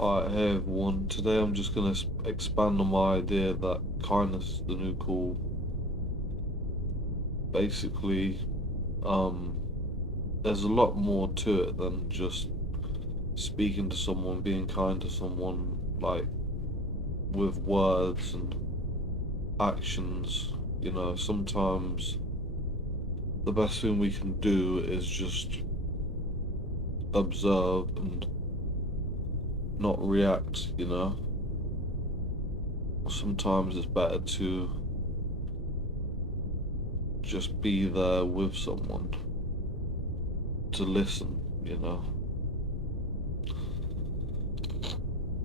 Alright, hey everyone. Today I'm just gonna expand on my idea that kindness is the new cool. Basically, um, there's a lot more to it than just speaking to someone, being kind to someone, like with words and actions. Sometimes the best thing we can do is just observe and not react. Sometimes it's better to just be there with someone to listen.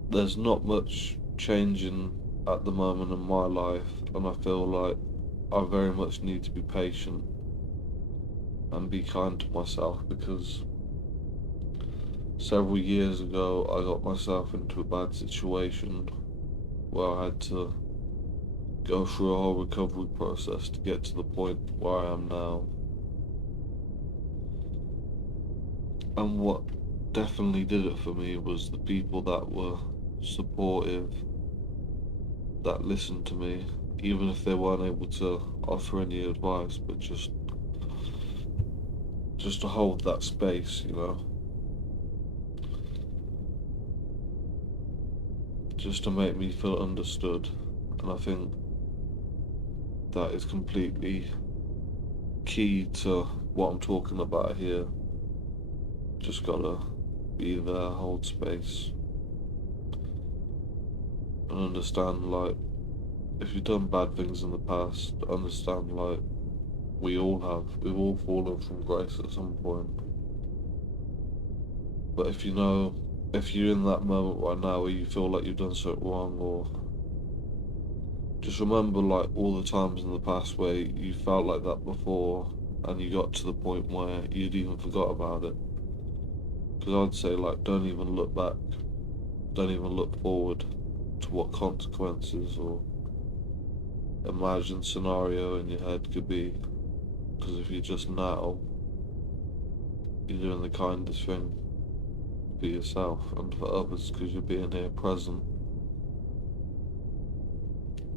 There's not much changing at the moment in my life, and I feel like I very much need to be patient and be kind to myself because several years ago I got myself into a bad situation where I had to go through a whole recovery process to get to the point where I am now. And what definitely did it for me was the people that were supportive, that listened to me, even if they weren't able to offer any advice, but just to hold that space, just to make me feel understood. And I think that is completely key to what I'm talking about here. Just gotta be there, hold space, and understand, like, if you've done bad things in the past, understand, like, we all have. We've all fallen from grace at some point. But if you're in that moment right now where you feel like you've done something wrong, or just remember, like, all the times in the past where you felt like that before and you got to the point where you'd even forgot about it. Because I'd say, like, don't even look back, don't even look forward to what consequences or imagined scenario in your head could be. Because if you're just now, you're doing the kindest thing for yourself and for others because you're being here present,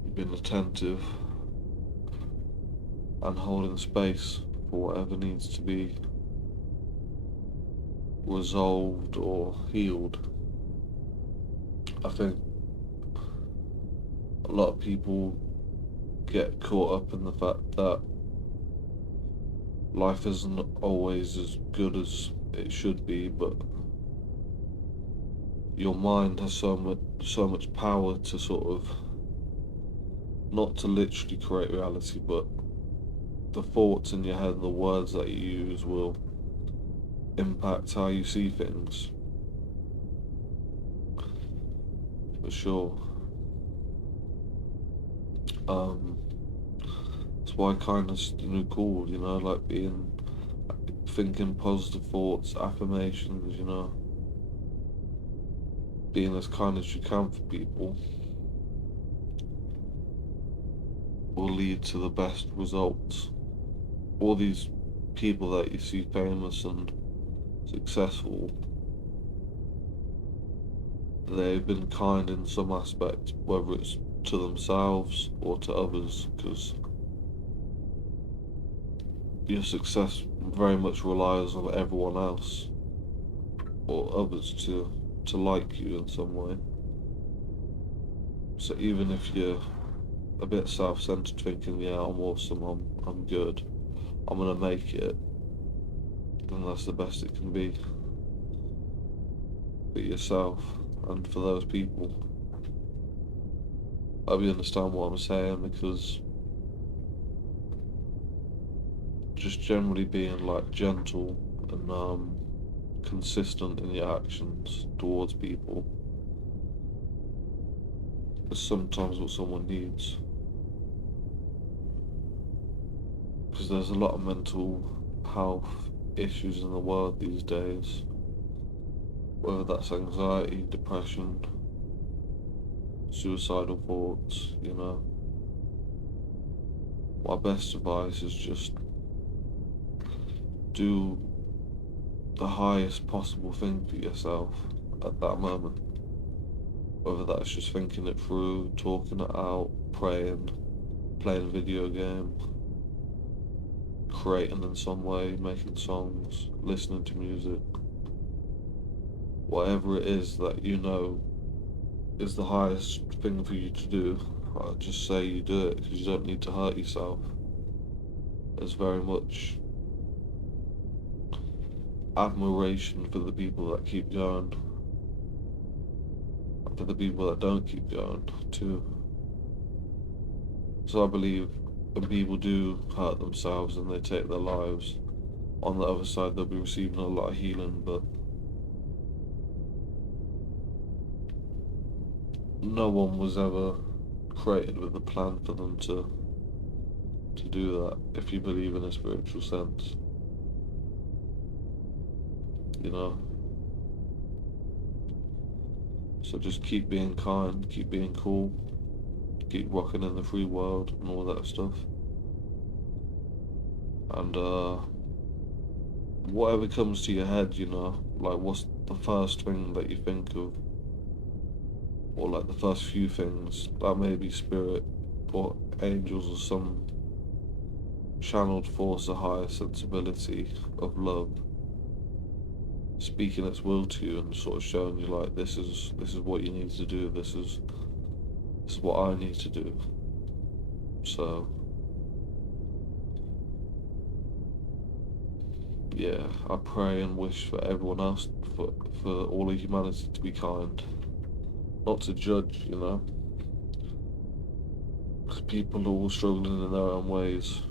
you're being attentive and holding space for whatever needs to be resolved or healed. I think a lot of people get caught up in the fact that life isn't always as good as it should be, but your mind has so much power to sort of not to literally create reality, but the thoughts in your head, the words that you use will impact how you see things, for sure. Um, that's why kindness is the new cool, like thinking positive thoughts, affirmations, being as kind as you can for people will lead to the best results. All these people that you see famous and successful, they've been kind in some aspect, whether it's to themselves or to others, because your success very much relies on everyone else or others to like you in some way. So even if you're a bit self-centered, thinking, yeah, I'm awesome, I'm good, I'm gonna make it, then that's the best it can be for yourself and for those people. I hope you understand what I'm saying, because just generally being like gentle and consistent in your actions towards people is sometimes what someone needs. Because there's a lot of mental health issues in the world these days, whether that's anxiety, depression, suicidal thoughts. My best advice is just do the highest possible thing for yourself at that moment. Whether that's just thinking it through, talking it out, praying, playing a video game, creating in some way, making songs, listening to music, whatever it is that you know is the highest thing for you to do, I'd just say you do it because you don't need to hurt yourself. There's very much admiration for the people that keep going, and for the people that don't keep going too. So I believe when people do hurt themselves and they take their lives, on the other side they'll be receiving a lot of healing, but no one was ever created with a plan for them to do that, if you believe in a spiritual sense, you know. So just keep being kind, keep being cool, keep rocking in the free world and all that stuff. And whatever comes to your head, you know, like what's the first thing that you think of, or like the first few things, that may be spirit or angels or some channeled force, a higher sensibility of love, speaking its will to you and sort of showing you like this is what you need to do, this is what I need to do. So yeah, I pray and wish for everyone else, for all of humanity to be kind, not to judge, you know, because people are all struggling in their own ways.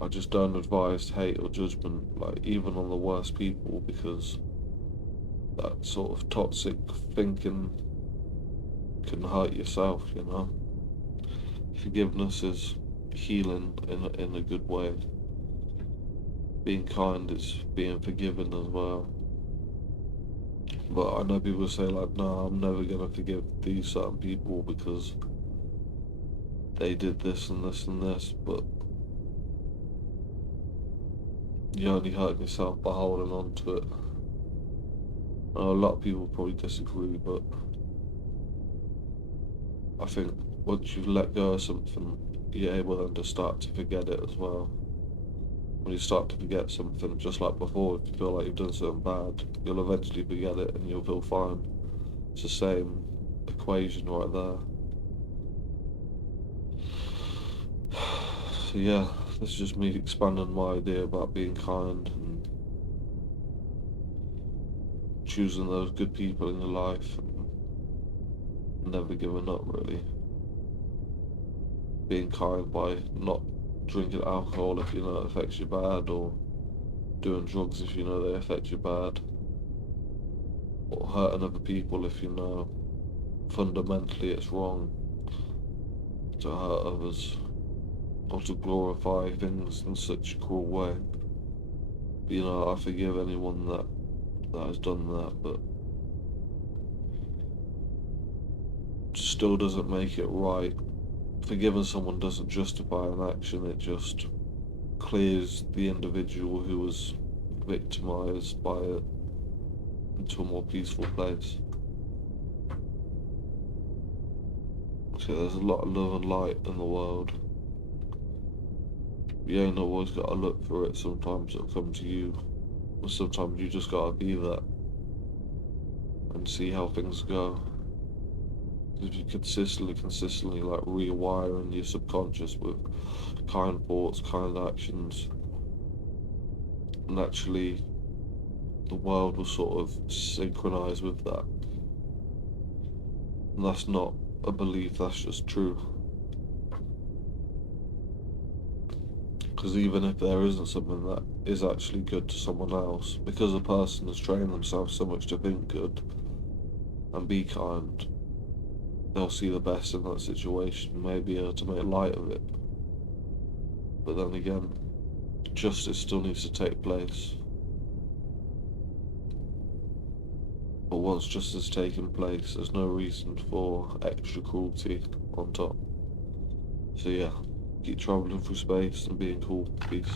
I just don't advise hate or judgment, like even on the worst people, because that sort of toxic thinking can hurt yourself, you know. Forgiveness is healing in a good way. Being kind is being forgiven as well. But I know people say like, no, I'm never gonna forgive these certain people because they did this and this and this, but you only hurt yourself by holding on to it. I know a lot of people probably disagree, but I think once you've let go of something, you're able then to start to forget it as well. When you start to forget something, just like before, if you feel like you've done something bad, you'll eventually forget it and you'll feel fine. It's the same equation right there. So yeah, this is just me expanding my idea about being kind and choosing those good people in your life and never giving up, really. Being kind by not drinking alcohol if you know it affects you bad, or doing drugs if you know they affect you bad, or hurting other people if you know fundamentally it's wrong to hurt others or to glorify things in such a cruel way. But, you know, I forgive anyone that has done that, but still doesn't make it right. Forgiving someone doesn't justify an action, it just clears the individual who was victimized by it into a more peaceful place. So there's a lot of love and light in the world. You ain't always gotta look for it, sometimes it'll come to you. Or sometimes you just gotta be that and see how things go. If you consistently like rewiring your subconscious with kind thoughts, kind actions, naturally the world will sort of synchronize with that. And that's not a belief, that's just true. Because even if there isn't something that is actually good to someone else, because a person has trained themselves so much to think good and be kind, they'll see the best in that situation, maybe able to make light of it. But then again, justice still needs to take place. But once justice has taken place, there's no reason for extra cruelty on top. So yeah, keep travelling through space and being cool. Peace.